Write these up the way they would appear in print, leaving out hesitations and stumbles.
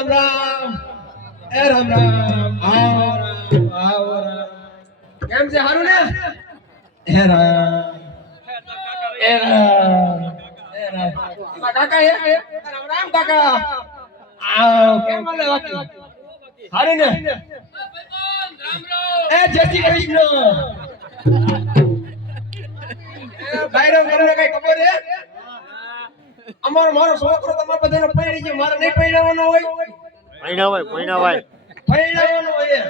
રામ રામ એ રામ રામ આવો કેમ છે હારું ને હે રામ એ રામ કાકા એ રામ રામ કાકા આવ કેમ હાલે બાકી હારે ને એ જય શ્રી કૃષ્ણ ભાઈરો તમને કઈ ખબર હે મારો છોકરો તમારા બધાનો પૈણી ગયો મારે નહીં પૈણાવાનો હોય પૈણાવાનો હોય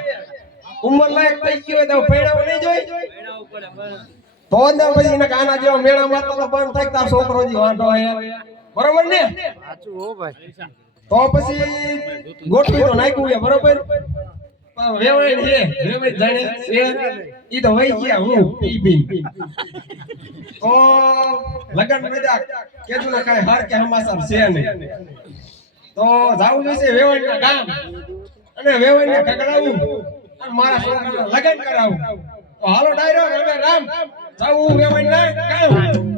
ઉંમર લાયક થઈ ગયો તો પૈણાવો નહીં જોઈ તો અંદર પછી એને કાના જેવા મેળા મારતો તો બંધ થાય તાર છોકરો જી વાંધો હે બરોબર ને સાચું હો ભાઈ તો પછી ગોઠવી તો નાખ્યું હે બરોબર વેવાય છે વેવાય જાણે છે ઈ તો વઈ ગયા હું પી તો લગન મજાક કેતું ના કાઈ હાર કે હમાસર છે નહીં તો જાવું જોઈશે વેવાયના ગામ અને વેવાયને કકડાવું અને મારા છોકરાને લગન કરાવું તો હાલો ડાયરો હવે રામ જાવું વેવાયના ગામ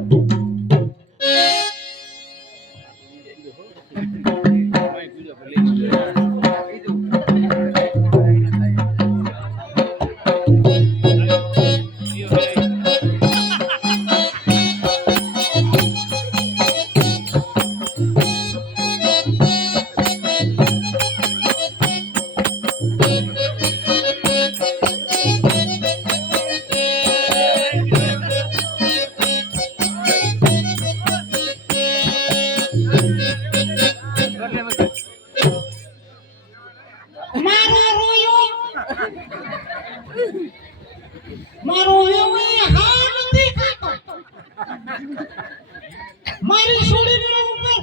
મારો વેવાય હા નથી ખાતો મારી છોડીને ઉપર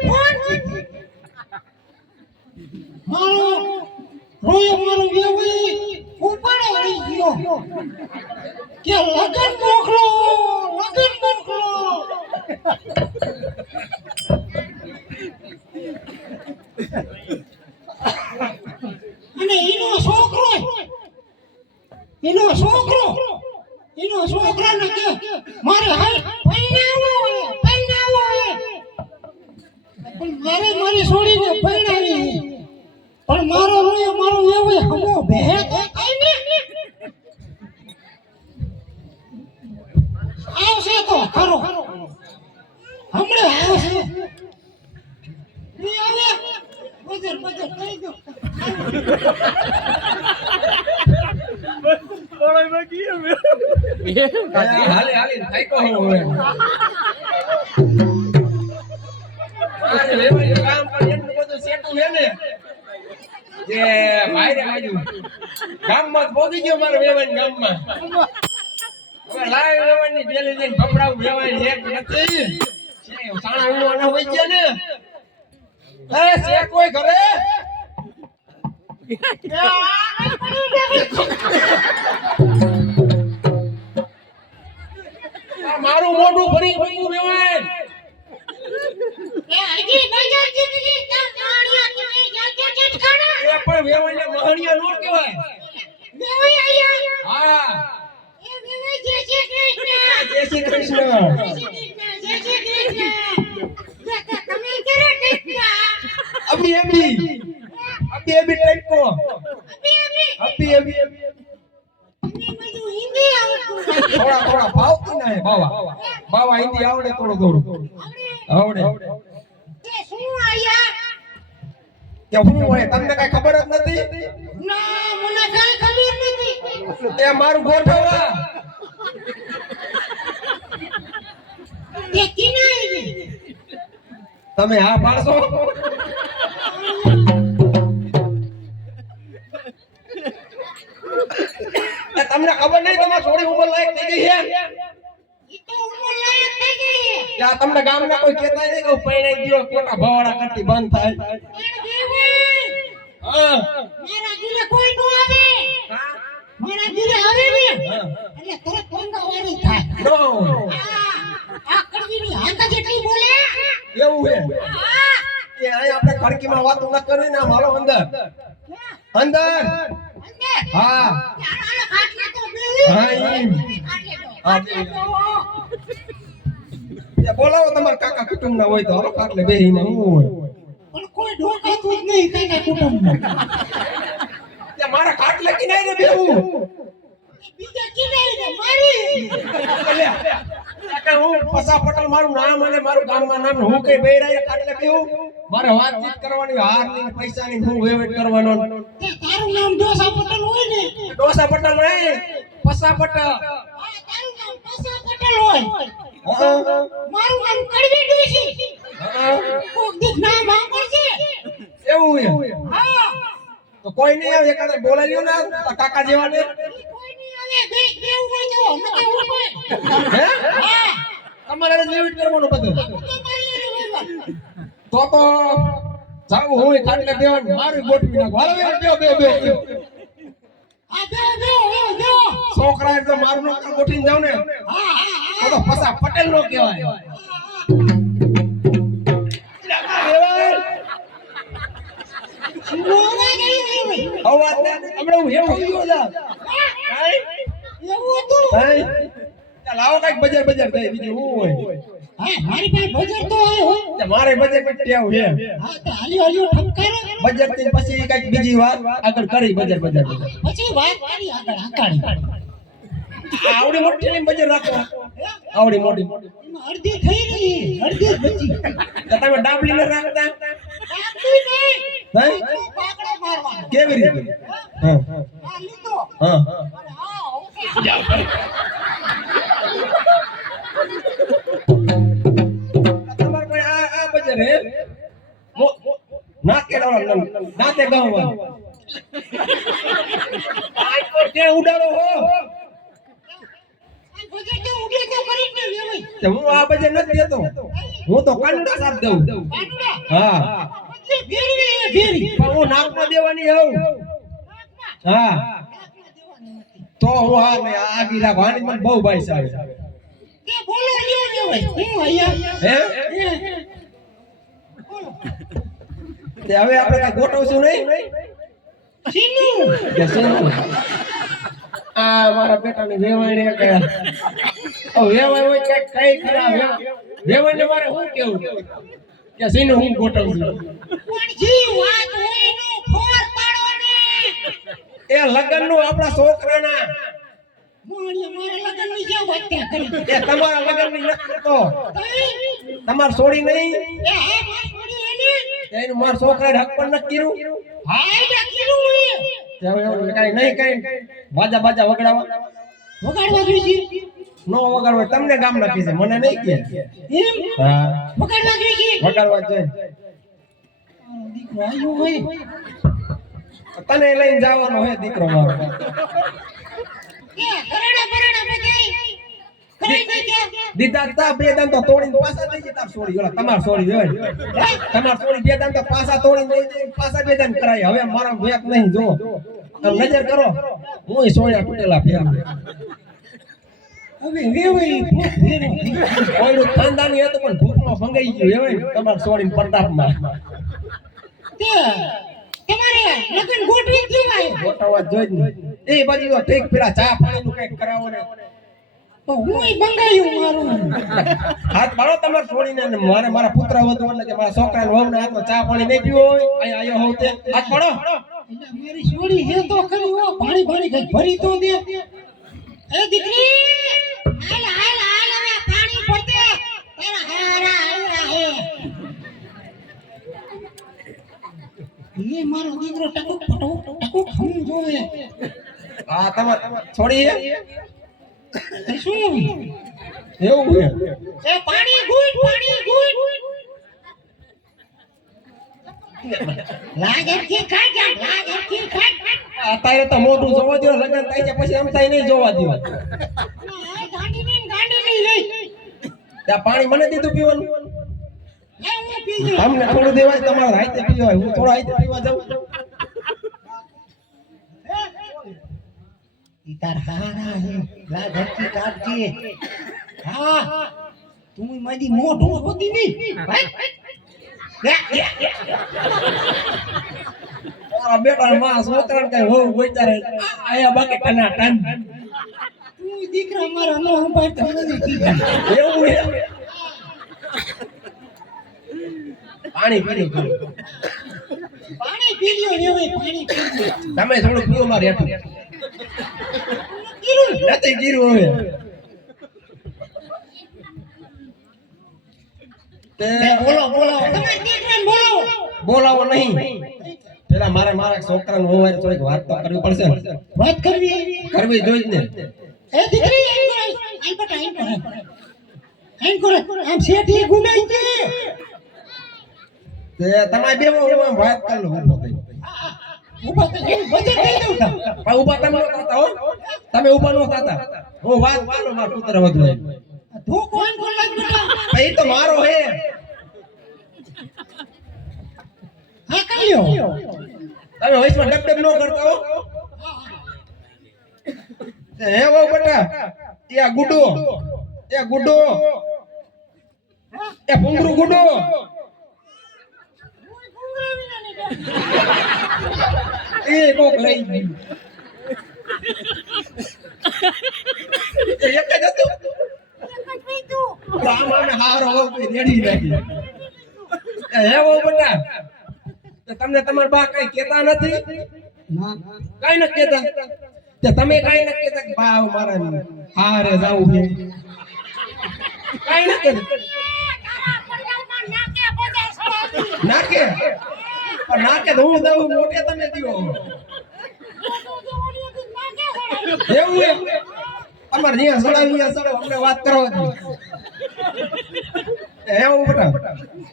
ફોન મારો વેવાય ઉપાડો રહી ગયો કે લગન મોકલો અને એનો છોકરાને કે મારે હાલ પૈણાવો પણ મારી છોડીને પૈણાવી પણ મારો વેવાય હમો બેહે કાઈ ને આવશે તો ખરો હમણે આવશે ઈ આવે બજર કરી દો ઓળાઈ બાકી હાલે થઈ કો હવે મારે વેવાય કામ પર એટલું બધું સેટું હે ને જે ભાઈ રે બાજુ ગામમાં પહોંચી ગયો મારો વેવાય ગામમાં હવે લાય વેવાય ની પેલી જઈને કપડાવું વેવાય હેક નથી છે સાણા ઉનો હોય ગયા ને એ છે કોઈ ઘરે મારું મોઢું ભરી ગયું વેવાય એ હજી નજર જીતી તમ માણિયા તમે જાતે જ ખાના એ પણ વેવાયને મહણિયા નો કહેવાય વેવાય આયા હા એ વેવાય જય શ્રી કૃષ્ણ તમે કેરે ટેકના અભી ટાઈપ કો અભી તમે બધું હિન્દી આવડતું થોડા ભાવતું ના હે બાવા હિન્દી આવડે થોડું આવડે તે શું આયા કે હું હોય તમને કઈ ખબર જ નથી ના મને કઈ ખબર નથી એ મારું ગોઠવવા તે કિનાઈ તમે હા પાડશો તમને ખબર નહીં તમારી છોડી ઉંમર લાયક થઈ ગઈ છે ઈ તો ઉંમર લાયક થઈ ગઈ છે યા તમને ગામના કોઈ કહેતા નહીં કે પૈણાઈ ગયો કોટા ભવાડા કરતી બંધ થાય પણ વેવાય હા મારા ઘરે કોઈ નો આવે મારા ઘરે આવે ને એટલે તરત પંગાવારી થાય નો આ કડવીની હાંકા જેટલી બોલે એવું છે હા કે અહીં આપણે ખડકીમાં વાતો ન કરવી ને હાલો અંદર હા આના ખાટલા તો બે હા બોલાવો તમારા કાકા કુટુંબ ના હોય તો હાલો ખાટલે બેહીને હું હોય પણ કોઈ ઢોક નહીં કાકા કુટુંબમાં. તે મારા ખાટલે કિનારે બેહું બીજા કિનારે ને મારી. એટલે કાકા હું પસા પટેલ મારું નામ અને મારું ગામમાં નામ હું કઈ બેરાય ખાટલે બેહું મારે વાતચીત કરવાની હારની પૈસાની હું વહીવટ કરવાનો તે તારું નામ ડોસા પટેલ હોય ને. ડોસા પટેલ નહીં પસા પટેલ હા, તારું નામ ડોસા પટેલ હોય. હા મારું નામ કડવી ડોસી. હા કોક દીક નામ સાંભળશે. એવું છે હા, તો કોઈ નહીં આવે એકાદે બોલાવ્યો ને કાકા જેવાને કોઈ નહીં આવે. બેવું હોય તો નકે એવું હોય. હે હા, તમારે વહીવટ કરવાનું બધું તો મારી હારે વહીવટ. તો જાવું હું ખાટલે બેવાનું મારું ગોઠવી નાખું હાલો બેવ હા, બેવો. છોકરા તો મારું નામ ગોઠવીને જાવ ને હા, તો પસા પટેલ નો કહેવાય મોવા નહીં હોય. અવાજ ને હમણાં હું હેઠો ગયો જા એવું હતું. લાવો કઈક બજાર દે બીજું હું હોય હા, મારી પાસે બજાર તો આયો હોય. તે મારે બજાર માં ટેવ છે હા, તો હાલ્યો ઠપકારો. બજાર થી પછી કઈક બીજી વાત આગળ કરી બજાર પછી વાત કરી આગળ આકાળી. આવડી મોટી લઈને બજાર રાખો આવડી મોટી એમાં અડધી થઈ રહી, અડધી જ બચી. તો તમે ડાબલી ને રાખતા બાકી નહીં. હે પાકડો મારવાનો. કેવી રીતે હા આ લીધો. હા અને હા, ઓકે. તમારે કોઈ આ બજાર હે નાકે નાતે ગાવા આઈ તો તે ઉડાડો હો આ બજાર તો ઉડે તો કરી જ ને લેવાય. તે હું આ બજાર નથી દેતો હું તો કંડા સાફ દઉં કાંડા. હા બધી ભેરી એ ભેરી. પણ હું નાકમાં દેવાની હોઉં હા નાકમાં દેવાની નથી. તો હું આ ને આગી રાખવાની મને બહુ ભાઈ સાહેબ તે બોલો લ્યો લેવાય. હું અહીંયા. હે બોલો. તે હવે આપણે કઈ ગોઠવશું નહીં સીનું. કે શું આ મારા બેટાની વેવાઈને કયા વેવાય હોય કઈ કઈ ખરા વેવાઈને મારે શું કેવું કે સીનું હું ગોઠવું છું પણ જી વાત હોય એનો ફોર પાડો ને. એ લગન નું આપણા છોકરાના મોહણીયા મારા લગનની જે હત્યા કરી. એ તમારા લગન ની નથી કરતો તઈ? તમાર છોડી નહીં એ હા, મારી છોડી એની. એનું મારા છોકરાએ હક પણ નથી કર્યું હા, এটা કીધું હોય. તે હવે એવું કઈ નહીં કઈ બાજા બાજા વગડાવા વગાડવા જોઈએ. નો વગાડવા તમને ગામ ના કીધે મને નહીં કે એમ? હા વગાડવા જોઈએ. વગાડવા જોઈએ દીકરો આવ્યો હોય. તને લઈને જવાનો હે દીકરો મારો એ ઘરેડા બરેડા બધાય. કરી નાખ્યા. દીધા તા બે દાન તો તોડીને પાછા દઈ દીધા છોડી ઓલા તમાર છોડી હોય તમાર છોડી બે દાન તો પાછા તોડીને દઈ દે પાછા બે દાન કરાય હવે મારો વેક નહીં જો તમે નજર કરો હું સોળિયા તૂટેલા ફેર હવે વેવાઈ ભૂખ ફેરો. ઓયડું ખાનદાની હતું પણ ભૂખમાં ભંગાઈ ગયું એવાય તમાર છોડીને પ્રતાપમાં તે તમારે લગન ગોઠવી દેવાય. ગોઠવવા જોઈ જ નહીં એ બાજુ તો ઠીક પેલા ચા પાણીનું કઈક કરાવો ને તો હુંય બંગાયું મારું. હાથ પાડો તમારે છોડીને ને મારે મારા પુત્ર વધુ એટલે કે મારા છોકરાને વહુને હાથમાં ચા પાણી નહીં પીવો હોય અહીંયા આયો હોવ તે હાથ પાડો એટલે મારી છોડી હે તો ખરી હો. પાણી પાણી કઈ ભરી તો દે. એ દીકરી હાલ હાલ હાલ હવે પાણી ભરતે. તારા હારા આવ્યા હે. એ મારો દીકરો ટકુક ટકુક હમ જોવે. હા તમાર છોડી હે એ શું? એવું છે એ પાણી ગુડ લાગે છે ખાઈ લાગે છે ખાઈ. અત્યારે તો મોટું જોવા દો લગન થાય છે પછી એમ થાય નહીં જોવા દો ગાંડી નહીં લઈ. ત્યાં પાણી મને દીધું પીવાનું લે હું પી જઉં. તમને થોડું દેવાય તમારે હાઈતે પીવાય હું થોડા હાઈતે પીવા જાઉં તાર હારા હે લાગતી કાઢજે. હા, તું મારી મોઢું હોતી નહીં. મારા બેટા માં છોકરાને કઈ હોવ વિચારે આયા બાકી ટના ટન તું દીકરા મારા નો સંભાળતો નથી કીધું. એવું છે પાણી પીને પાણી પી લ્યો રે ભાઈ, પાણી પી લ્યો. તમે થોડું પીઓ મારે હેઠું કીધું. નથી ગીરું હવે તે બોલો બોલો તમારા દીકરાને બોલો. બોલાવો નહીં પેલા મારા છોકરાને હું હારે થોડીક વાત તો કરવી પડશે ને. વાત કરવી કરવી જોઈએ ને એ દીકરી આઈ બટા આઈ કરે આમ શેઠી ગુનાઈ છે. તે તમારે બેવો હું આમ વાત કરી લઉં ઊભો થઈ. ઊભા તો વજન દઈ દઉં તા. પણ ઊભા તમે ન થતા હો તમે ઊભા ન થતા હું વાત કરું મારા પુત્ર વધુ એમ. તું કોણ બોલાય બેટા? એ તો મારો હે હા કરી લ્યો. તમે વયસમાં ડબ ન કરતા હો હે વો બેટા એ આ ગુડો એ ભૂંગરું ગુડો એ કોક લઈ ગયું એક જ હતું આમ આમે હારો હો કોઈ રેડી નાખી હે વો બેટા તમને તમાર બા કઈ કહેતા નથી ના કઈ ન કહેતા તે તમે કઈ ન કહેતા કે બા મારે હારે જાવું છે કઈ ન કહેતા નાકે પણ નાકે તો હું દઉં મોટે તમે દીવો એવું એમ અમાર જ્યાં સડાવી ત્યાં સડો અમને વાત કરવા દો એવું બેટા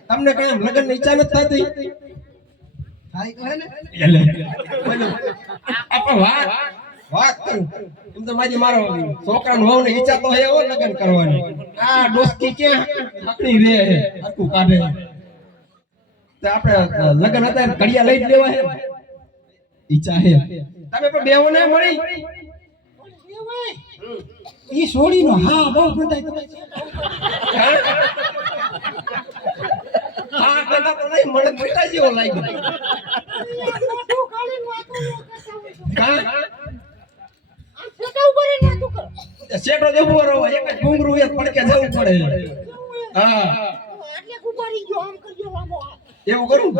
તમને કઈ લગ્ન ની ઈચ્છા નથી થતી થાય કહે ને એટલે આપા વાત કરું એમ તો મારો છોકરાનો વહુ ને ઈચ્છા તો હે હો લગ્ન કરવાની આ ડોસ્કી ક્યાં હકની રે હકું કાઢે તો આપણે લગ્ન હતા ઘડિયા લઈ જ લેવા હે ઈચ્છા હે તમે પણ બેવો ને મળી ઈ સોડીનો હા બહુ બધાય તમે હા કદા તો નહીં મને બેટા જેવો લાગ્યો હા શેઠો જેવો રહો એક જ ઘૂંઘરું એક પડકે જવું પડે હા એવું કરું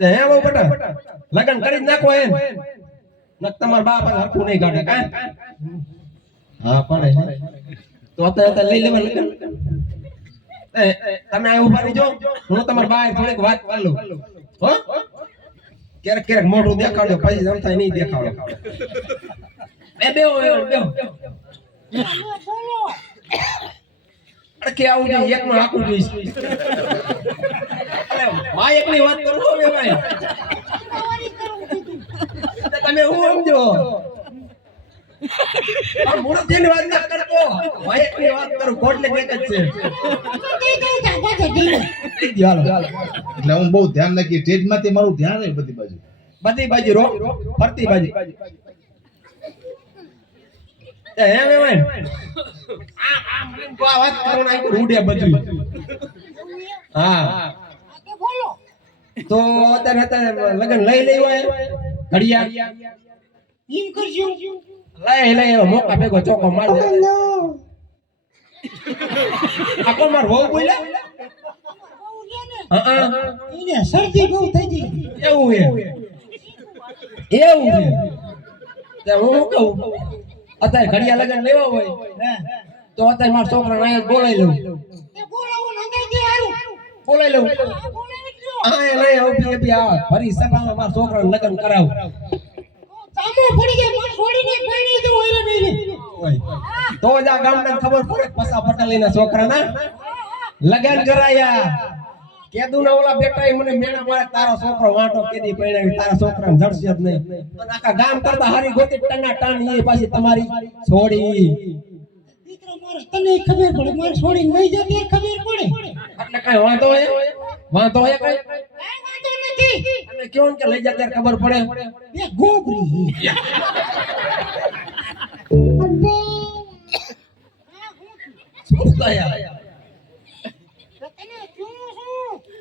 તે હે બહુ બેટા લગન કરી જ નાખો એમ નક તમાર બાપ હરખું નહીં કાઢે કા હા પડે તો અત્યારે લઈ લેવા લગન તમે આ ઉભા રહીજો હું તમારા બાય થોડીક વાત કરી લઉં હો ક્યારેક મોઢું દેખાડજો પછી જમતા નહીં દેખાડો બેહો કે આવું જોઈએ એક માં આખું જોઈશ માં એક ની વાત કરું હવે ભાઈ તમે હું સમજો મૂર્તિ ની વાત ના કરતો ભાઈ એક ની વાત કરું કોટ ને એક જ છે એટલે હું બહુ ધ્યાન રાખી સ્ટેજ માંથી મારું ધ્યાન રહે બધી બાજુ રો ફરતી બાજુ હે મેવાય આમ વાત કરો ના રૂડે બધું હા તો અત્યારે લગન લઈ લેવાય ઘડિયા ઈમ કરજો લઈ મોકા ભેગો ચોકો માર દે આકો માર વહુ બોલ્યા હા એને શરદી બહુ થઈ ગઈ એવું છે તે હું કહું અત્યારે ઘડિયા લગન લેવા હોય તો અત્યારે મારા છોકરાને અહીંયા બોલાવી લઉં એ બોલાવો નંગાઈ દે હારું બોલાવી લઉં હા એ લઈ અભી આ ફરી સભામાં મારા છોકરાને લગન કરાવું સામો પડી જાય માર છોડીને પડી દો ઓરે નહીં તો જ આ ગામને ખબર પડે પસા પટેલીના છોકરાના લગન કરાયા કેદુ ના ઓલા બેટા મને મેણા મારે તારો છોકરો વાંટો કેદી પૈણાવી તારા છોકરાને જડશે જ નહીં અને આખા ગામ કરતા હારી ગોતી ટના ટાણ એ પાછી તમારી છોડી દીકરા મારે તને ખબર પડે માર છોડીને લઈ જતી ખબર પડે એટલે કઈ વાંધો હે કઈ વાંધો નથી તમે કેવું કે લઈ જા ત્યારે ખબર પડે એ ગોબરી શું થયા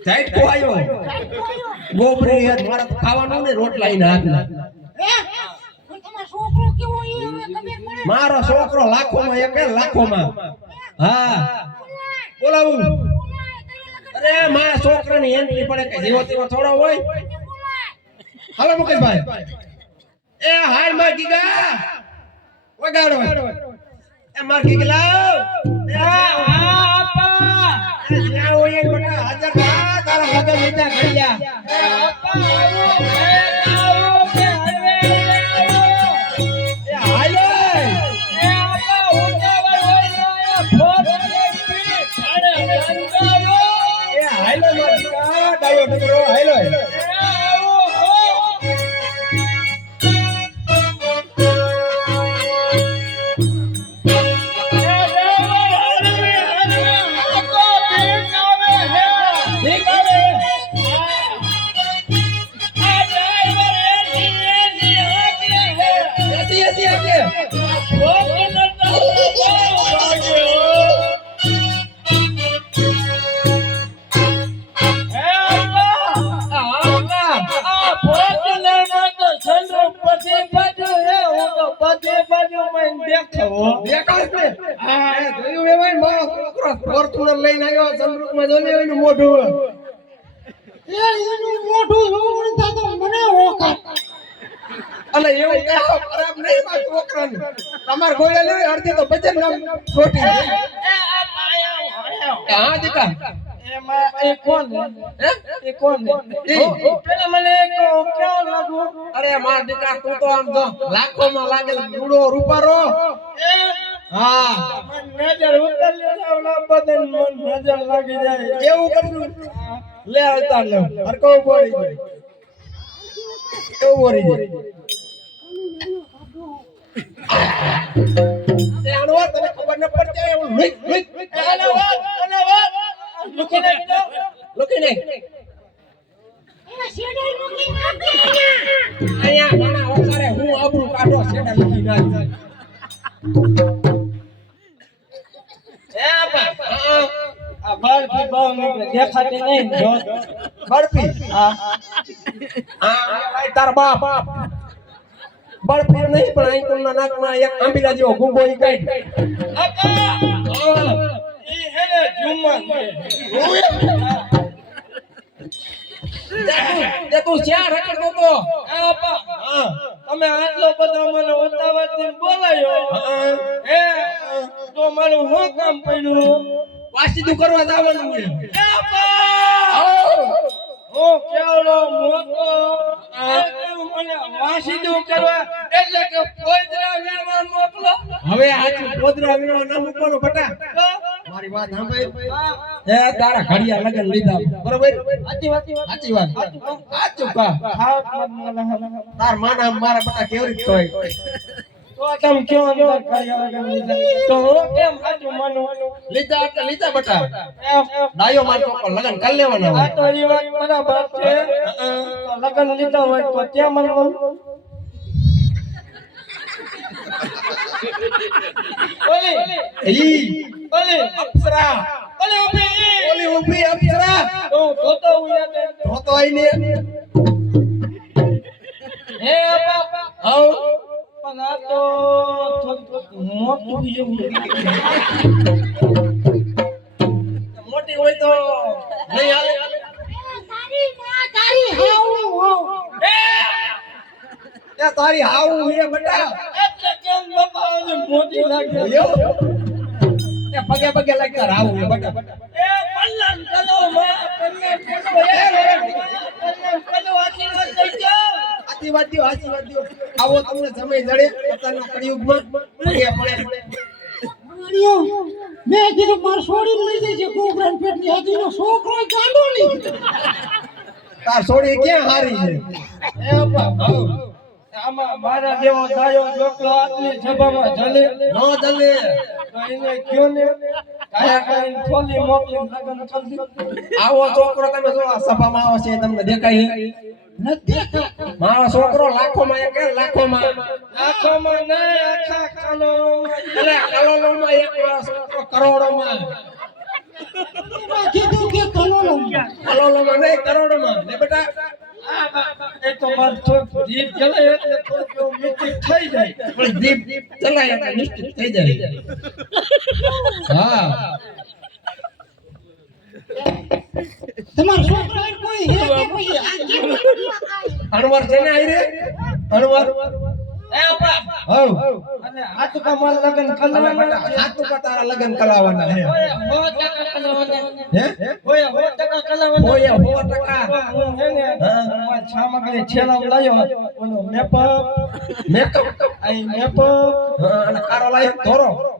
સાઈડ કો આયો ગોબરી હે મારા તો ખાવાનું ને રોટલા ઈના હાથના તમારો છોકરો કેવો એ ખબર પડે મારો છોકરો લાખોમાં એક લાખોમાં હા બોલાવું અરે મારા છોકરાની એન્ટ્રી પડે કે જીવો તેવો થોડો હોય હાલો મુકેશભાઈ એ હાય માર ગીગા વગાડો એ માર ગીગા લાવ આપા એ જ્યાં હોય એ બટા હાજર થા તારા લગન લીધા ઘડિયા આપા આવો કે હવે એ હાય આપા ઉતાવળ હોય ના ફોટ પી અરે ગંગાવો એ હાયલો માર ગીગા ડાયો ડગરો હાયલો ફોર્ચ્યુનર લઈને આવ્યો ચંદ્રુકમાં જોને એનું મોઢું એનું મોઢું જોવું થતો મને ઓકા અલે એવું કહો ખરાબ નહીં માં છોકરાને તમાર ગોળે લેવી અડધી તો ભજન નામ છોટી હા દીકા એમાં એ કોણ હે એ કોણ પેલા મને કેવો લાગુ અરે માર દીકા તું તો આમ જો લાખોમાં લાગે રૂડો રૂપારો હા નજર ઉતર લે ઓલા બદન મન નજર લાગી જાય કેવું કરશું લે આવતા લે હરકો બોડી જાય કેવું બોડી જાય એ આણવા તને ખબર ન પડતી એવું લુક આના વાત લુકી નહીં એમાં શેડર લુકી નાખી અહીંયા નાના ઓસારે હું આબરૂ કાઢો સેડા લુકી નાખ એ આપા આ બરફી બહુ નીકળે દેખાતી નહીં જો બરફી હા હા તાર બાપ બરફી નહીં પણ અહીં કોના નાકમાં એક આંબીલા જેવો ગુંગો ઈ કાઢ આપા ઈ હેને જુમ્મન તે તું ક્યાં રખડતો તો આપા તમે આટલો બધો મને ઉતાવળથી બોલાયો હે તો મારું શું કામ પડ્યું વાસીદું કરવા જવાનું છે આપા હું કેવડો મોટો મને વાસીદું કરવા એટલે કે પોદરા વીણવા મોકલો હવે આજી પોદરા વીણવા ન મૂકવાનો બટા મારી વાત સાંભળ એ તારા ઘડિયા લગન લીધા બરોબર સાચી વાત સાચી વાત સાચું કા તાર માના મારા બટા કેવી રીત હોય તો કેમ કેવો અંદર કર્યા લગન લીધા તો હું કેમ સાચું માનું લીધા એટલે લીધા બટા ડાયો મારતો પણ લગન કરી લેવાના આ તો એ વાત બરાબર છે લગન લીધા હોય તો ત્યાં માનવું ઓલી ઓલી અપ્સરા ઓલી ઊભી અપ્સરા તો તો હું યાદ તો આઈને હે આપા આવ પણ આ તો થોડું મોટું એવું મોટી હોય તો નહીં હાલે તારી માં તારી હાઉ એ તારી હાવું હે બટા એટલે કેમ બાપા આજે મોટી લાગે એવું એ પગે પગે લાગતા હાવું હે બટા એ પલ્લન કલો માં પલ્લન કલો આશીર્વાદ દઈ જાઓ આશીર્વાદ આવો તમને સમય જડે પોતાના કળિયુગમાં પડે મેં કીધું માર છોડી લઈ જઈ છે કોબરાન પેટની હાથીનો છોકરો ગાંડો લીધો તાર છોડી ક્યાં હારી છે એ બાપા આમાં મારા જેવો દાયો જોકલો આટલી સભામાં જલે નો જલે તો એને કયો ને કાયા કરીને થોલી મોકલી લગન કરી દીધું આવો છોકરો તમે જો આ સભામાં આવો છે તમને દેખાય છે નથી મારો છોકરો લાખોમાં એક લાખોમાં આંખોમાં નહીં આખા કાનોમાં એટલે કરોડોમાં એક છોકરો કરોડોમાં કીધું કે કલોલોમાં કરોડોમાં નહીં કરોડોમાં ને બેટા એ તો માર તો જીભ જલે એટલે તો મિસ્ટેક થઈ જાય પણ દીપ ચલાય એટલે નિશ્ચિત થઈ જાય હા તમારો છોકરો કોઈ હે કે પછી આ કેમ અણવર છે ને આઈ રે અણવર એ આપા હવ અને આ તો માર લગન કરવાના છે. હાથ તો તારા લગન કરાવવાના હે ઓય 100% કરવાના હે ઓય 100% કરવાના ઓય 100% હું હે ને માર છામાં ગઈ છેલા લાયો ઓનો મેકઅપ આઈ મેપ અને કારો લાયો ધોરો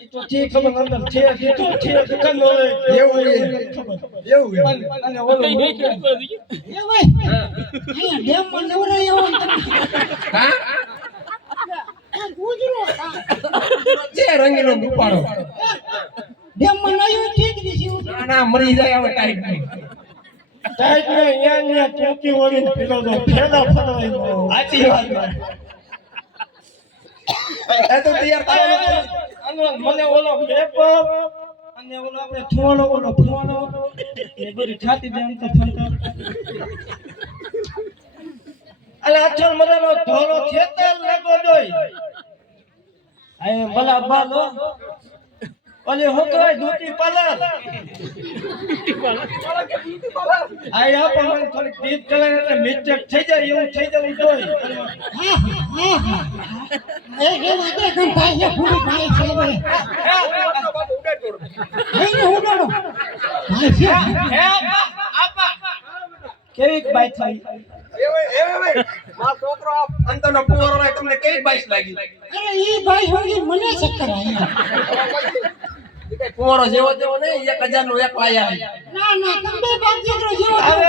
ઈ તો ઠીક ખબર અંદર છે ઈ તો ઠીક કનો એવું એવું અને ઓલો એ ભાઈ અહીંયા ડેમમાં નવરાય આવો ને તમે. હા આ ગુજરો જે રંગીનો ઉપાડો ડેમમાં નયો ઠીક દીધી ના ના મરી જાય હવે ટાઈટ નહીં ટાઈટ ને અહીંયા ટોકી ઓળીને પેલો તો ફેલા ફરવાય સાચી વાત એ તો તૈયાર થાય અને મને ઓલો મેપ અને ઓલો આપણે થોડો ઓલો ફોનો એ બધી છાતી દે તો ફરતા અલે અચલ મજાનો ધોળો ખેતર લાગો જોઈ આય ભલા બાલો ઓલે હું કહેવાય ડ્યુટી પાર્લર આય આપો મને થોડી દીપ ચલાવે એટલે મિસ્ટેક થઈ જાય એવું થઈ જવું જોઈએ એ વાતે કમ ભાઈ છે પૂરી ભાઈ છે હવે એને ઉડાડો ભાઈ છે હે આપા કેવી બાઈ થઈ મારો છોકરો અંતનો પુવારો રહે તમને કેવી બાઈસ લાગી અરે ઈ ભાઈ હોગી મને ચક્કર આવ્યા પુવારો જેવો જેવો નહીં 1000 નો એક લાયા ના ના તમે બાપ દીકરો જેવો અરે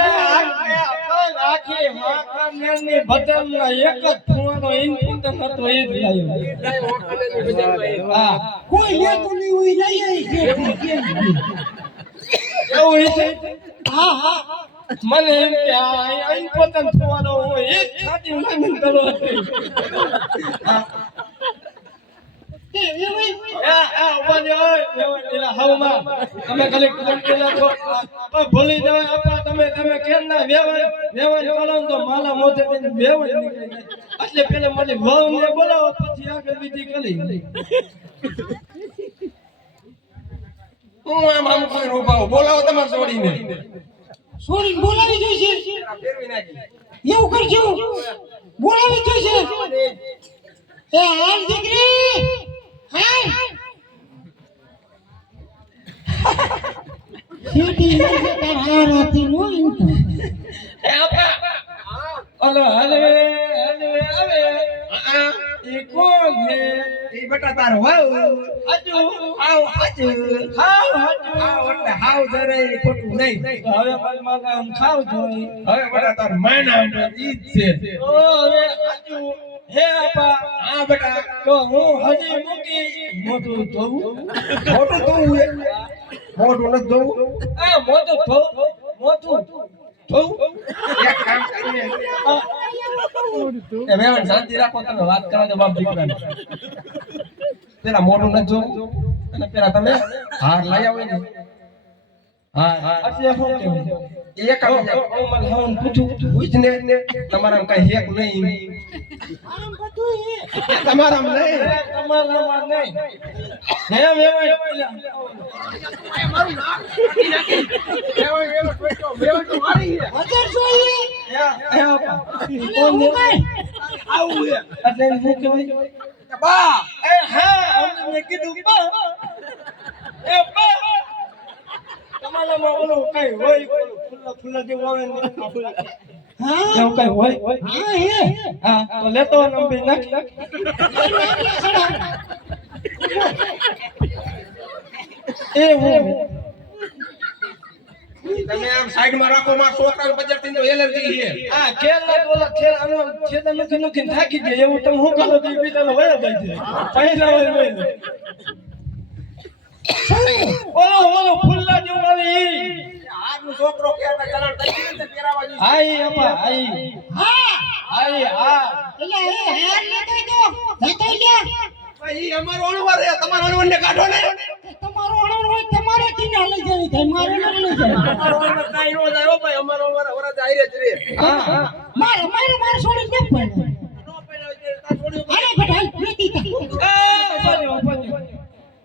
આખી માખણની બટનના એક જ ફોનો ઇનપુટ હતો એ જ લાવ્યો હા કોઈ લેતું નહીં હોય લઈ આવી છે એવું છે હા હા મને એમ કે આ ઇનપુટ ફોનો હોય એ જ છાતી લાગીને કરો તે એ ભાઈ તમે ખાલી કલેક્ટર છો પણ ભૂલી જાવ આપા તમે કેમ ના વેવાય કરો તો માલા મોઢે થઈને વેવાય નીકળી જાય એટલે પેલા મને વહુ ને બોલાવો પછી આગળ વિધિ કરી હું આમ કોઈ ઉભા બોલાવો તમારે છોડીને સોરી બોલાવી જોઈશે ફેરવી નાખી એવું કરજો બોલાવી જોઈશે એ હાલ દીકરી હાલ સીટી લઈ તાર હાર હતી નો એમ તો એ આપા હલો હલે આવે એ કોણ છે એ બેટા તાર વાવ આજુ આવ આજુ ખાવ આવ એટલે હાવ જરે ખોટું નહીં હવે મારા નામ ખાવ જોઈ હવે બેટા તાર માના ઈ જ છે ઓ હવે આજુ હે આપા હા બેટા તો હું હજી મૂકી મોટું ધોવું મોટું ધોવું હે મોટું નથી ધોવું આ મોટું ધોવું એક કામ કરીને એ મેવન શાંતિ રાખો તમે વાત કરવા દો બાપ દીકરાને પેલા મોટું નથી જોવું અને પેલા તમે હાર લઈ આવો ને હા એટલે શું કહેવું એક કામ મને હવન પૂછું પૂછને તમારા કઈ હેક નહીં આમ બધું એ તમારા નહીં તમારામાં નહીં હે વેવાય પેલા વગર જોઈએ હે આપા અને હું કઈ આવું હે એટલે શું કહેવાય બા એ હા અમને કીધું બા એ બા તમારામાં ઓલું કઈ હોય ફૂલા જેવું આવે ને હા એવું કઈ હોય હા હે હા તો લેતો નંબર નાખી એ હું તમે આમ સાઈડમાં રાખો માં છોકરાને બજાર થી તો એલર્જી છે આ ખેલ ના બોલા ખેલ આનો ખેલ નથી થાકી જાય એવું તમે હું કરો તો બીજાનો વયા જાય છે પહેલા હોય ઓલો ફૂલા જેવું આવે ઈ આજનો છોકરો કે આ ચલણ થઈ ગયું ને પેરાવા જોઈએ આઈ આપા આઈ હા આઈ હા એટલે એ હાર લેતો જો જતો લ્યા ભાઈ અમારો અણવર છે તમારો અણવરને કાઢો ને તમારો અણવર હોય તમારે કિના લઈ જવી થાય મારે ન લઈ જવી અમારો અણવર કાઈ નો જાય હો ભાઈ અમારો અણવર વરજ આયરે જ રે હા મારે છોડી ન પડે નો પહેલા હોય તા છોડ્યું અરે બધાઈ પ્રીતિ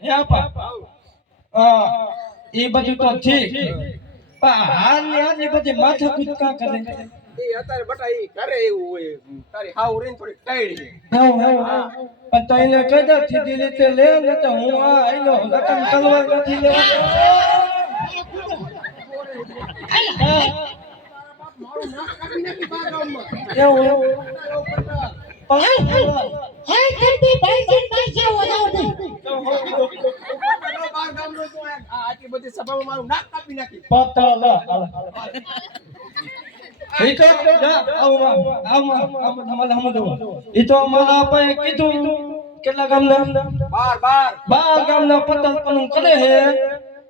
એ આપા એ બધું તો ઠીક પણ હાલ ની બધી માથા કૂદકા કરે એ અત્યારે બટા ઈ ઘરે એવું હોય તારી હાવ રીન થોડી ટાઈડી પણ તો એને કદા સીધી રીતે લે ને તો હું આ આઈલો લગન કરવા નથી લેવાનો એવું હાય કંટી ભાઈજી પાછા વળાવ દે બાર ગામનો તો આટલી બધી સભામાં મારું નાક કાપી નાખી પતલા ઈ તો ઈ તો મારા અપાએ કીધું કેટલા ગામના 12 ગામના પતલ પણ કરે હે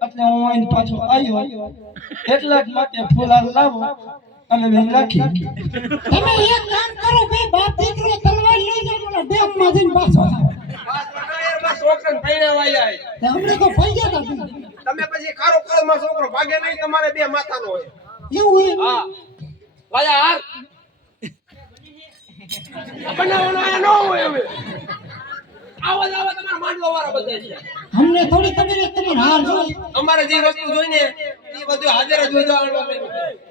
એટલે હું અહીં પાછો આવ્યો એટલા જ માટે ફૂલા લાવો અને મેં રાખી તમે એક કામ કરો બે બાપ દીકરો તલવાર લઈ જાઓ ને ડેમ માં જઈને પાછો આવો. બસ છોકરાને પૈણાવા આયા તે અમને તો પૈસા તા તમે પછી ખારો કાળમાં છોકરો ભાગે નહીં તમારે બે માથાનો હોય એવું હે હા વાયા હાર બનાવવાનો આ ન હોય હવે આવા તમારા માંડવા વાળા બધા છે અમને થોડી ખબર છે તમારે હાર જોઈ અમારે જે વસ્તુ જોઈને એ બધું હાજર જ હોય તો આણવા માંડ્યું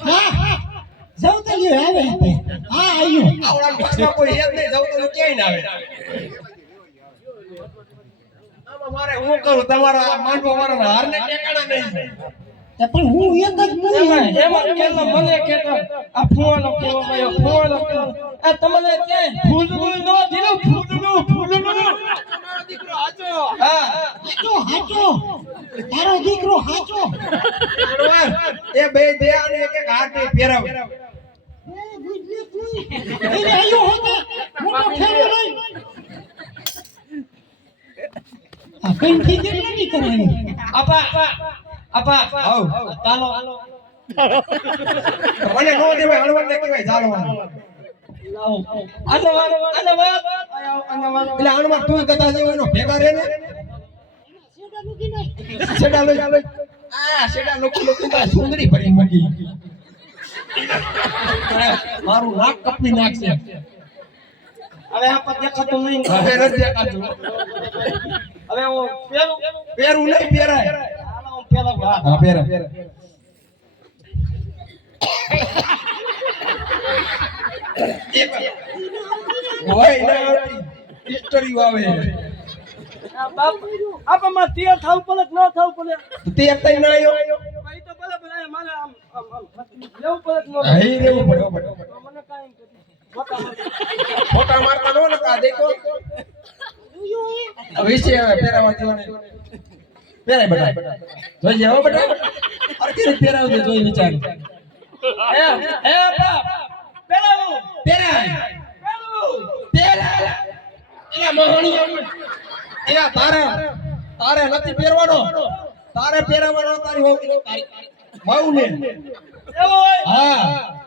હા જવતલિયો આવે હા આયો આવડા પાછા કોઈ હેત નહીં જવું તો ક્યાંય ના આવે આમાં મારે હું કરું તમારા માંડવા વાળાના હારને ટેકાણા નહીં તે પણ હું એક જ મૂવી એમાં કેલો મને કેતો આ ફોનો કેવો ગયો ફોનો આ તમને ક્યાં ફૂલનું નો દીધું ફૂલનું તમારો દીકરો હાચો હા હાચો તારો દીકરો હાચો એ બે દે અને એક એક હાથ ને પહેરાવ એ બુજલી તું એને આયો હોતે મોટો ફેરો લઈ આ કંઠી કેટલા ની કરે આપા આવ ચાલો મને નો દેવાય હળવદ ને કહેવાય ચાલવાનું આનો વાત એટલે આણમાં તું કદા જેવો એનો ભેગા રહે ને સેડા નુકી ને સેડા લઈ આ સેડા લોકો સુંદરી ભરી મગી મારું નાક કપી નાખશે હવે આપા દેખાતું નહીં હવે નથી દેખાતું હવે હું પહેરું નહીં પહેરાય હું પેલા હા પહેરા હોય ના હિસ્ટરી આવે આપા માં તૈયાર થાવ પડે કે ન થાવ પડે તે એકતા ના આવ્યો ભાઈ તો બરાબર આ મારે આમ લેવું પડે કે ન હઈ રેવું પડે મને કાઈ ફોટા મારતા નો નકા દેખો વિશે હવે પહેરાવા દેવાને પહેરાય બેટા જોઈ જાવ બેટા અરકી પહેરાવ દે જોઈ વિચાર એ બાપ પેલાવું પહેરાય પહેરાય એલા મોહણી એલા તારે નથી પહેરવાનો તારે પહેરાવાનો તારી હોવી માઉને એવો હોય હા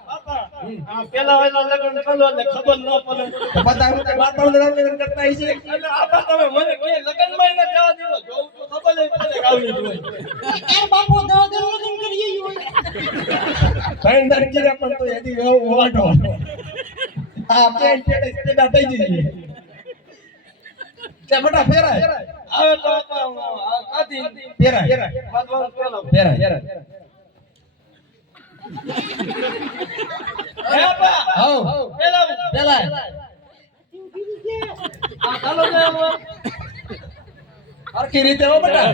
બાપા આ પેલા વેલા લગન કરો એટલે ખબર ન પડે બતાવું કે વાતાવરણ લગન કરતા હશે એટલે આપા તમે મને કોઈ લગન માં ન જવા દેવો જોઉં તો ખબર જ પડે આવી જોઈએ તાર બાપો દવા દે લગન કરીએ હોય ભાઈંદર કીધા પણ તો એથી વાટો આ પેન્ટ પેટે સીધા થઈ જઈએ કે બટા ફેરાય આવે તો આપા આ કાથી ફેરાય બાદવાનું પેલા ફેરાય એ આપા હાઉ પેલાવું ફેરાય આ ચાલો ને હરખી રીતે હો બેટા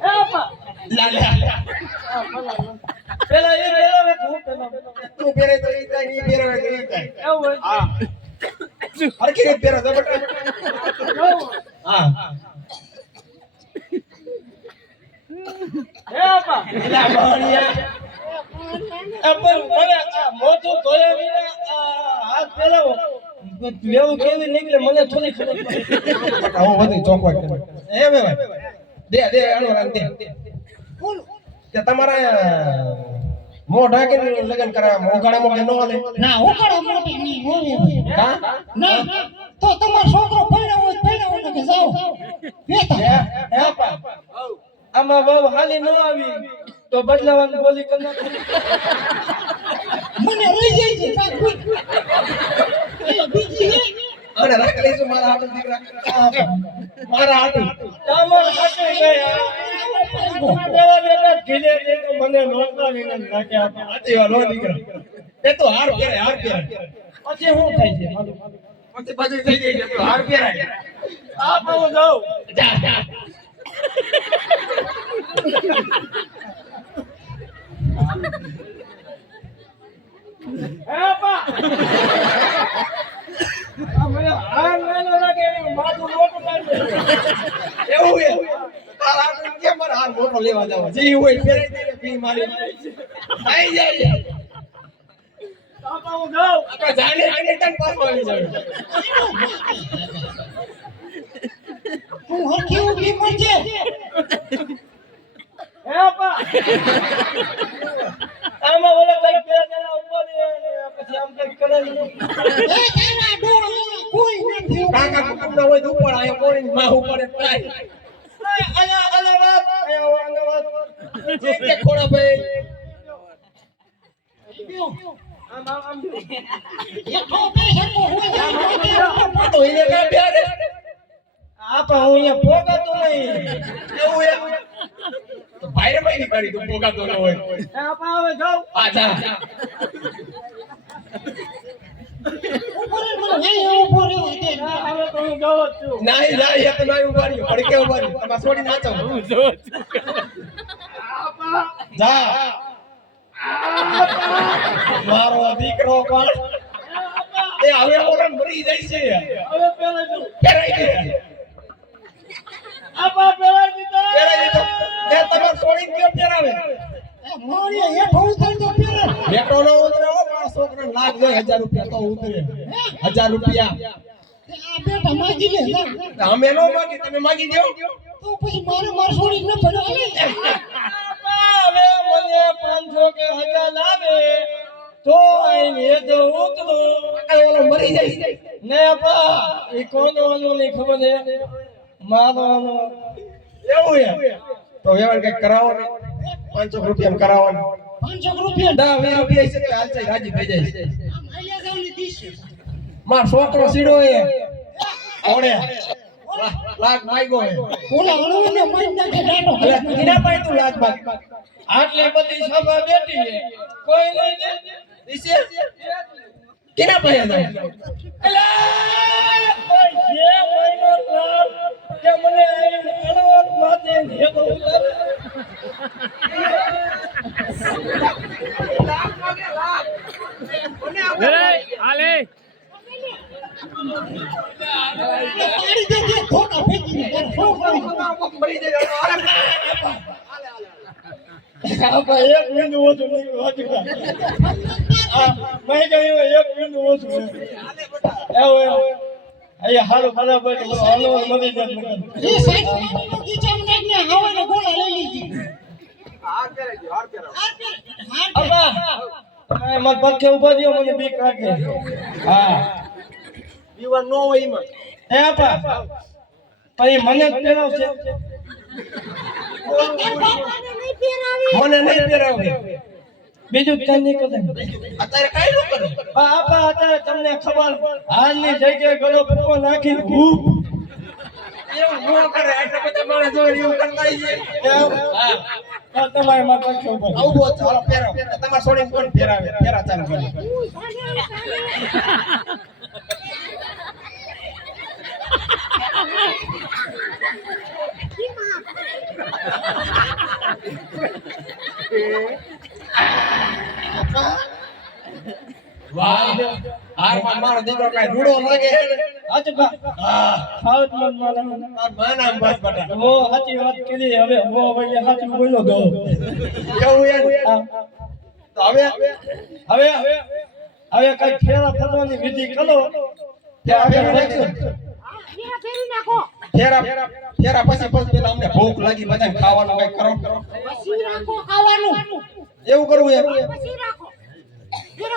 એ આપા લાલે પેલા એ પેલા હું પેલા તું પહેરે તો ઈ કાઈ ની પહેરે તો ઈ કાઈ એવું હોય હા હરખી રીતે પહેરો તો બેટા હા એ આપા એલા મોહણીયા પણ મને આ મોઢું ધોયા વિના આ હાથ પેલાવો લેવું કેવી નીકળે મને થોડી ખબર પડે હું વધુ ચોકવાટ કરું એ બે ભાઈ દે અણવરાન દે કે તમારા મોઢા કે લગન કરા મોઘાડામાં કે નો હાલે ના ઓકળો મોટી ની હોવે હા ના તો તમારો છોકરો પડ્યો કે જાઓ બેટા હે આપા આમાં બહુ હાલી ન આવી તો બદલાવાની બોલી કરી નાખો મને લઈ જાય છે સાહેબ એ બીજી હે મને રાખ લઈશું મારા હાથ દીકરા મારા હાથ તમાર હાથે ગયા દેવા દેતા ખીલે દે તો મને નોટલા લઈને નાખે આપા હાથી વાળો દીકરા એ તો હાર પહેરાય પછી શું થાય છે પછી બાજુ થઈ જાય છે તો હાર પહેરાય આપા હું જાઉં જા જા હે આપા આ મને હાર નાનો લાગે માથું મોટું લાગે એવું છે તારા હાથ કેમ મારા હાર મોટો લેવા જાવ જે હોય પહેરાઈ દે પી મારી આવી જાય આપા હું જાઉં આપણે જાને આને તન પાછો આવી જાય તું હરખી ઊભી પડજે હે આપા આમાં ઓલા કઈ બે જણા ઉપર પછી આમ કઈ કરે એ તારા ડોળા કોઈ નથી કાકા કુટુંબ ના હોય તો ઉપર આયા કોણી માં ઉપર થાય અલા અલા વાત અલા વાત કે ખોડા ભાઈ આમ આમ આમ એટલો બેસકો હોય જાય તો એને ના બેરે આપા હું અહીંયા પોગાતો નહીં એવું એમ તો ભાઈ માં ની કરી તું પોગાતો ન હોય આપા હવે જાઉં આ જા ઉપર મને નહીં ઉપર રહેવા દે હવે તો હું જાઉં જ છું નહીં જાય એક નહીં ઉભારી પડકે ઉભારી તમાર છોડી નાચો આપા જા મારો દીકરો કોણ એ હવે ઓરન મરી જાય છે હવે પેલા જાઉં ફેરાઈ દે આપા પેલા દીધા ફેરાઈ દે એ તમાર છોડી કેમ ફેરાવે એ મોરિયા હેઠો ઉતર તો પેરે બેટો નો ઉતરે હો મારા છોકરાને લાખ જાય 1000 રૂપિયા તો ઉતરે 1000 રૂપિયા આ બેટા માગી લે અમે નો માગી તમે માગી દો તો પછી મારે છોડી ન પડે આપા હવે મને 500 કે 1000 લાવે તો આઈને તો ઉતરું ઓલો મરી જાય ને આપા એ કોનો નહીં ખબર છે મારો એવું છે તો વ્યવહાર કઈ કરાવો ને 500 રૂપિયા કરાવો 500 રૂપિયા દા વે આવી છે તો હાલ ચાઈ રાજી થઈ જાય આ માલ્યા જાવની દીશ માર છોકરો સીડો એ ઓડે લાખ માંગ્યો હે ઓલા અણુને મારી નાખે ડાટો એટલે કિના પાઈ તું લાખ માંગ આટલી બધી સભા બેઠી છે કોઈ નહીં દે દિશે કિના પાઈ દો એલા કોઈ જે મહિનો લાવ કે મને અણવત માથે હેતો ઉતારે પાડી દે જે ધોકા ફેંકી દે મરી જાય આપા એક બિંદુ ઓછું નહીં હોતું આ મેં કહ્યું એક બિંદુ ઓછું એવું અહીંયા હારું બરાબર હલવા મળી જાય એ સાઈડ નો ગીચમ નાખને હવાને ગોળા લઈ લીધી આપા તમે મત પક્ષે ઉભા રહ્યો મને બીક લાગે હા દીવાન નો હોય એમાં હે આપા પછી મને જ પહેરાવશે મને નહીં પહેરાવે બીજું કઈ નહીં કરે અત્યારે કાઈ નો કરે આપા અત્યારે તમને ખબર હાલની જગ્યાએ ગળો ફૂકો નાખીને ભૂખ એવું નો કરે આટલા બધા માણસ જોઈ એવું કરતા છે હા તમારે માં પક્ષે ઉભા આવું ચાલો પહેરાવ તમાર છોડીને કોણ પહેરાવે પહેરા ચાલુ કરે વાહ હાર માં મારો દીકરો કાઈ રૂડો લાગે હે ને આજબા હા ખાવત મન મારા તાર માના બસ બટા ઓ સાચી વાત કરી હવે ઓ ભાઈ સાચું બોલ્યો દો કેવું યાર તો હવે હવે હવે કઈ ફેરા ફરવાની વિધિ કરો ફેરા ફેરા ફેરી નાખો ફેરા ફેરા પછી પેલા અમને ભૂખ લાગી બધાને ખાવાનું કઈ કરો પછી રાખો ખાવાનું એવું કરવું એમ પછી રાખો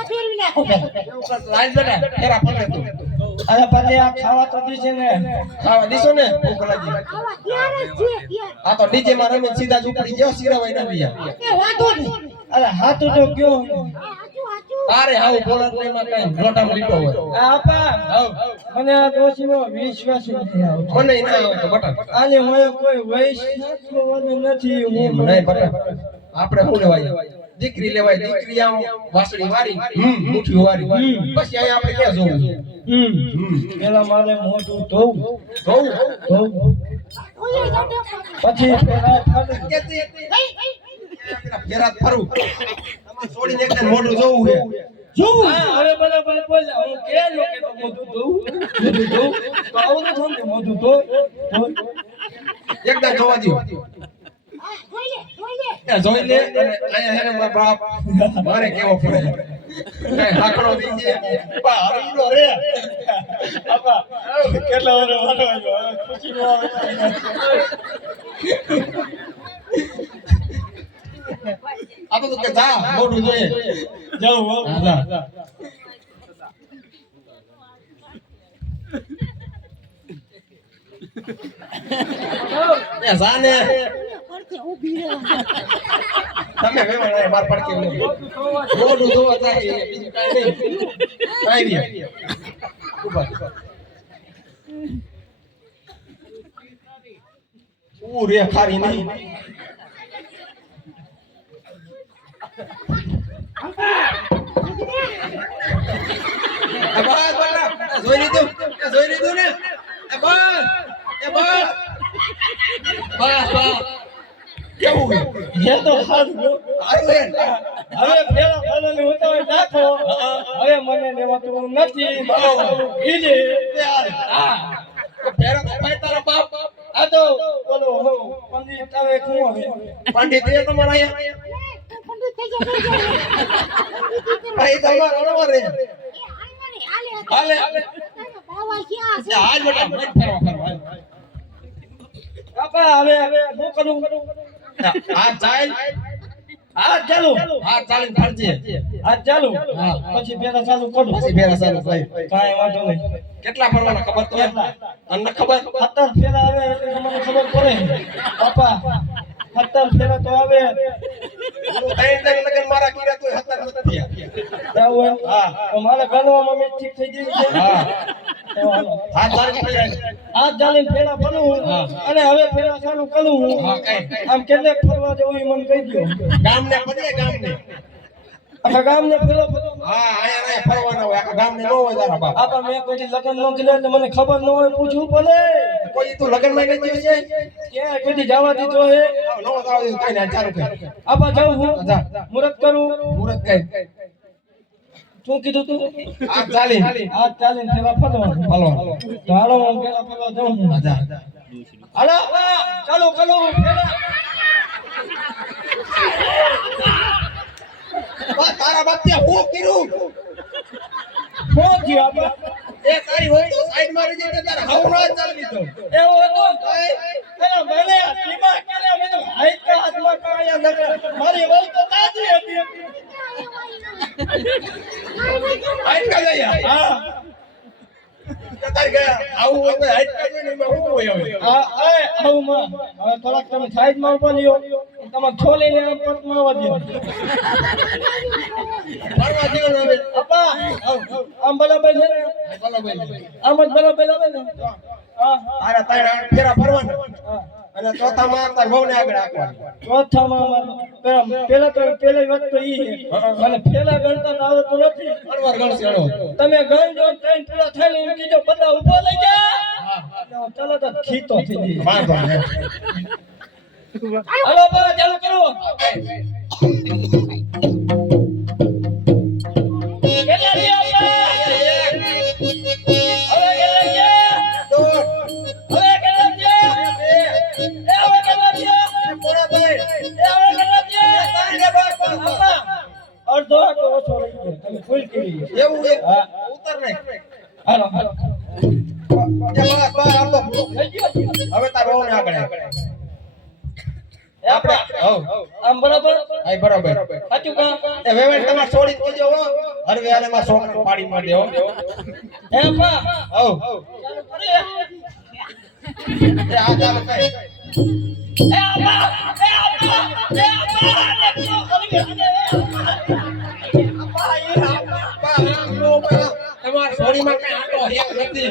ફેરવી નાખો એવું કર લાઈન બેટા ફેરા ફરે તું અરે પછી આ ખાવા તો દીશે ને ખાવા દીશો ને ભૂખ લાગી ખાવા ત્યારે જ છે ત્યારે આ તો ડીજે માં રમે સીધા જ ઉપડી ગયો સિરાવાય ના દિયા એ વાંધો નહીં અરે હાથું તો કયો હાચું હાચું તારે આવું બોલત નહીં માં કઈ લોટામાં લીટો હોય આપા હાવ મને આ દોશીમાં વિશ્વાસ નથી આવતો. મને ના આવે તો બટા આજે મને કોઈ વૈષ્ણવવાનું નથી. હું નહીં બટા આપણે શું લેવાય દીકરી લેવાય દીકરી આમ વાસળી વારી મુઠ્ઠી વારી પછી અહીંયા આપણે ક્યાં જોવું પેલા મારે મોઢું ધોવું જોવું પછી પેલા ખાલી ફેરા ફરું તમારે છોડીને એકદમ મોઢું જોવું છે જોવું. હવે બરાબર બોલ્યા. હું કે લોકો તો મોઢું ધોવું તો આવું ન સમજે મોઢું ધોય એકદમ જોવા દો જોઈ લે અને અહીંયા હેને મારા બાપ મારે કેવો પડે કઈ હાકડો દીજે બા હરીનો રે આપા કેટલા વાર વાળો ખુશી નો આવે. આ તો કે જા મોઢું જોઈએ જાઉં હો. જા એ જાને તમે વેવાય માર પડકે મોઢું જોવા જાય બીજું કાઈ નહીં કાઈ નહીં ઉભા રે ખારી નહીં જોઈ લીધું ને બસ કેવું એ તો સારું. હવે પેલા ફાલને ઉતાવળ નાખો. હવે મને લેવાતું નથી. ઈલે પેરો ભાઈ તારા બાપ આ તો બોલો હો પંડિત આવે શું હવે પંડિત એ તમારા અહીંયા ભાઈ તમારા અણવર રે હાલે હાલ બેટા મત ફેરવા કરવા બાપા હવે હું કરું આ ચાલ આ ચાલુ આ ચાલીને ફરજે આ ચાલુ હા. પછી પેલા ચાલુ કરું પછી ફેરા ચાલુ ભાઈ કાંઈ વાંધો નહીં. કેટલા ફરવાના ખબર તો અમને ખબર 17 ફેરા આવે એટલે મને ખબર પડે બાપા 17 ફેરા તો આવે ત્રણ લગન મારા કીરા તોય 17 નથી જાવું એમ? તો મારે ગણવામાં મેં ઠીક થઈ ગયું છે. હા તો હાલો. હાથ ચાલી ફરી આ ચાલીને ફેરા ફરું અને હવે ફેરા ચાલુ કરું હા કઈ આમ કેટલે ફરવા જવું એ મને કહી દો. ગામને બદલે ગામને આખા ગામને ફેરો ફરો. હા અહીંયા ફરવાના હોય આખા ગામને ન હોય તારા બાપ આપા મેં કોઈ દી લગ્ન ન કર્યા એટલે મને ખબર ન હોય પૂછવું પડે. કોઈ તું લગન માં નથી છે ક્યાં કોઈ દી જવા દીધો હે નો જાવ કઈ ના ચાલુ કર આપા જાઉં હું જા. મુરત કરું. મુરત કઈ શું કીધું તું? આ ચાલી આ ચાલીને ફેરા ફરવાનું. હાલો તો હાલો હું ફેરા ફરવા જાઉં છું. જા હાલો આપા ચાલો ચાલો ફેરા. બા તારા બાપ તે હું કીધું શું થયું આપા? એ તારી હોય તો સાઈડ માં રહી જાય તારા હવનો જ ચાલી લીધો એવો હતો પેલા મને ધીમા કરે મેં તો હાઈટ કા હાથમાં કાયા નકર મારી વહુ તો તાજી હતી. હાઈટ કા ગયા હા તારી ગયા આવું હોય તો હાઈટ કા જોઈને એમાં હું હોય હવે આ આવું માં હવે થોડાક તમે સાઈડ માં ઉભા લ્યો તમે છોલીને આમ પટમાં વધ્યો ફરવા જેવું ન હવે આપા આમ બરાબર છે ને બોલો ભાઈ આમ જ બરાબર આવે ને હા તારા તારા ફેરા ફરવાના હા અને ચોથા માં તાર વહુને આગળ આપવાની ચોથામાં પેલા તો પેલી વાત તો ઈ છે મને પેલા ગણતા તો આવડતું નથી. અનવાર ગણશે અણો તમે ગણજો ત્રણ પૂરા થઈને એમ કીધો બધા ઉભો લઈ જા ચાલો તો ખીતો થઈ ગઈ. વાંધો નહીં હાલો બા ચાલુ કરો. કેટલા રહ્યા આપા? હવે કેટલા રહ્યા? હવે કેટલા રહ્યા? એ હવે કેટલા રહ્યા? પૂરા થાય એ હવે કેટલા રહ્યા? આપા, અડધો આટલો ઓછો રહી ગયો. તમે ફૂલ કરી લો. એવું એક હા. ઉતર નહીં હાલો હાલો બસ બસ આ તો થઈ ગયો. હવે તાર વહુને આગળ આપ. એ આપા હવ આમ બરાબર આય બરાબર સાચું કા? એ વેવેણ તમાર છોડી દેજો હો હરવે આલે માં છોકરો પાડી માર દેવો એ આપા હવ ચાલુ કરી. એ આ ચાલો કઈ એ આપા એ આપા એ આપા સોડીમાં કઈ આટો હેક નથી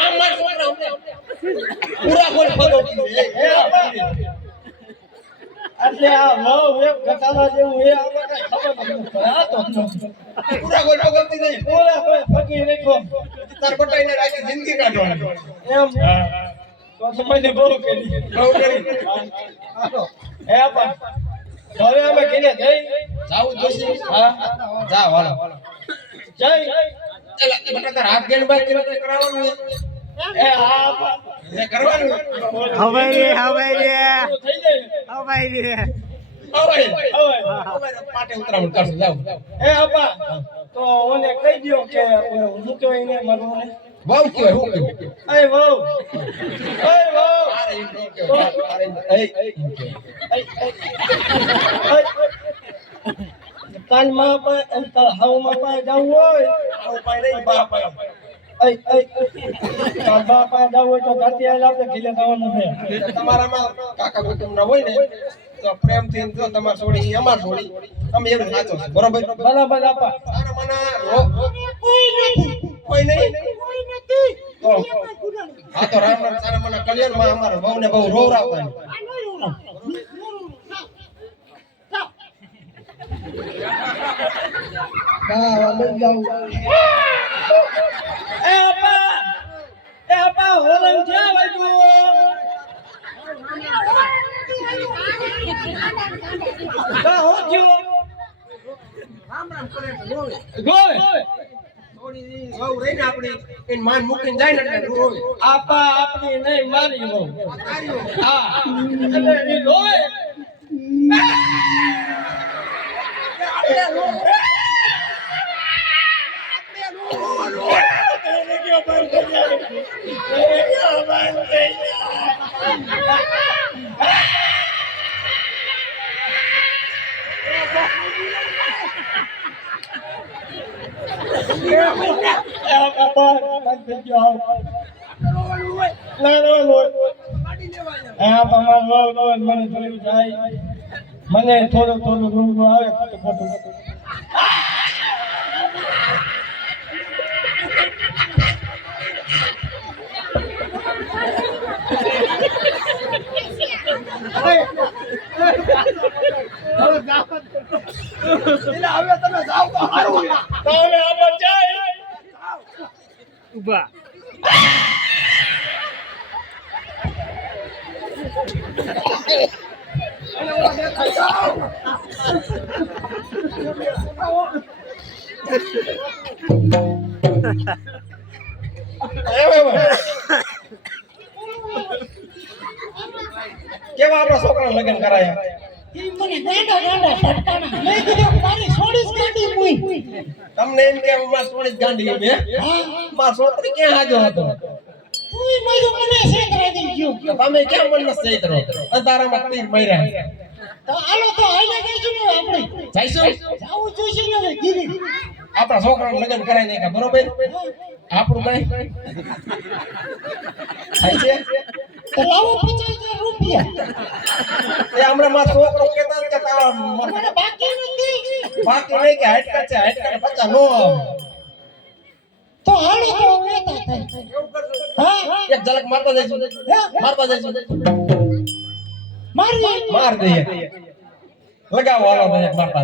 આ માર છોકરા અમને પૂરા ગોળ ફગવતી છે એ આપા. એટલે આ વહુ એક ગધાડા જેવું એ આપણે કઈ ખબર નથી પડે. આ તો પૂરા ગોળ ફગવતી છે પૂરા કોઈ ફકી નાખ્યો. તાર બટાઈને રાખી જિંદગી કાઢવાની એમ તો સમયને બહુ કરી. બહુ કરી એ આપા. હવે અમે ઘરે જઈ. જાવું જોશે હા જા વાલો જઈ. એલા બટા તાર હાથ ગેન બાઈ કરે તે કરાવવાનું છે એ હા આપા. એ કરવાનું પૂરું થઈ જાય. હવે હવે પાટે ઉતરાવણ કરશું જાવ એ આપા. તો ઓને કહી દ્યો કે હું કહેવાય ને મારું ને. બહુ કયો હું કયો એ વહુ. એ વહુ. અરે એમ ન કયો અરે કાનમાં પણ હાવમાં પણ જવું હોય. આવું પાઈ નહીં બાપ બાપા પાસે જવું હોય તો ધરતી આવેલા આપણે ઘીલે જવાનું છે. તમારામાં કાકા કુટુંબના હોય ને તો પ્રેમથી જો તમાર છોડી અમાર છોડી અમે એવું સાચો છે બરોબર બરાબર આપા. સારા મના કોઈ નહીં તો હા તો રામ રામ સારા મના કલ્યાણમાં અમારા બહુને બહુ રોવરાવતા એ આપા. એ આપા હોલન ક્યાં વાગ્યું? કા હો ગયો? ગોય. થોડી બહુ રહીને આપણી એને માન મૂકીને જાય ને એટલે રોવે આપા આપણી નહીં મારી વહુ. હા એટલે ઈ રોય. મને થોડું થોડું રૂંગું આવે ખોટું ખોટું. હવે તમે જાવ તો સારું તો અમે આમાં જાય. કેવા આપણા છોકરાને લગ્ન કરાયા ઈ મને ગાંડા ફટકાના મેં કીધું મારી છોડી જ ગાંડી મુઈ તમને એમ કે માર છોડી ગાંડી હે માર છોકરી ક્યાં હાજો હતો તુંય મજો મને સેતરા દઈ ગયો તમે કેમ મન ન સૈતરો અંધારામાં તીર માર્યા તો હાલો તો હાલે જઈશું ને આપણે જઈશું જાવું જોઈશે ને હવે ગીરી આપણા છોકરાને લગ્ન કરાઈ નાખ્યા બરોબર આપણું કઈ થાય છે તો લાવો 50,000 રૂપિયા એ હમણાં મારો છોકરો કહેતા હતા કે તારા મને બાકી નથી બાકી નહીં કે હાઈટ છે હાઈટ કાઢે પચા નો તો હાલો તો વેતા થાય હા એક ઝલક મારતા જઈશું મારતા જઈશું મારી માર દઈએ લગાવો હાલો ભાઈ મારતા